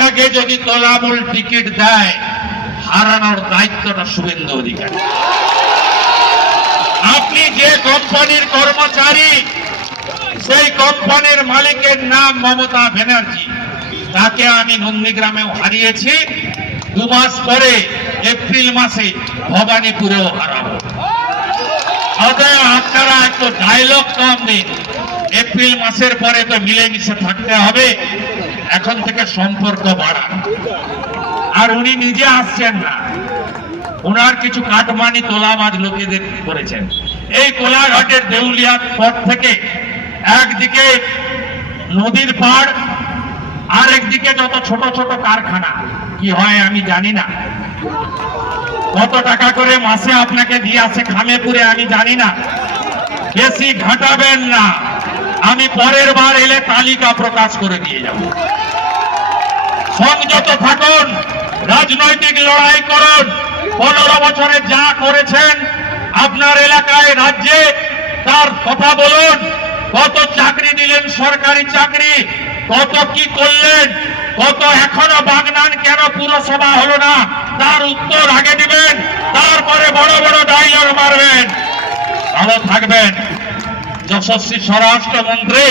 আপনাকে যদি তোলামূল টিকিট দেয়, হারানোর দায়িত্বটা শুভেন্দু অধিকারী। আপনি যে কোম্পানির কর্মচারী, সেই কোম্পানির মালিকের নাম মমতা ব্যানার্জি। তাকে আমি নন্দীগ্রামেও হারিয়েছি, 2 মাস পরে এপ্রিল মাসে ভবানীপুরেও হারাবো। অতএব আপনারা একটু ডায়লগ কম দিন। এপ্রিল মাসের পরে তো মিলেমিশে থাকতে হবে, এখন থেকে সম্পর্ক বাড়ান। আর উনি নিজে আসছেন না, ওনার কিছু কাটমানি তোলামাজ লোকেদের করেছেন। এই কোলাঘাটের দেউলিয়ার পথ থেকে একদিকে নদীর পাড়, আর একদিকে যত ছোট ছোট কারখানা, কি হয় আমি জানি না, কত টাকা করে মাসে আপনাকে দিয়ে আসে খামেপুরে আমি জানি না। বেশি ঘাটাবেন না, আমি পরের বার এলে তালিকা প্রকাশ করে দিয়ে যাব। সংযত থাকুন, রাজনৈতিক লড়াই করুন। 15 বছরে যা করেছেন আপনার এলাকায়, রাজ্যে, তার কথা বলুন। কত চাকরি দিলেন, সরকারি চাকরি, কত কি করলেন, কত এখনো বাগনান কেন পুরসভা হলো না, তার উত্তর আগে দিবেন, তারপরে বড় বড় ডায়লগ মারবেন। ভালো থাকবেন। যশস্বী স্বরাষ্ট্রমন্ত্রী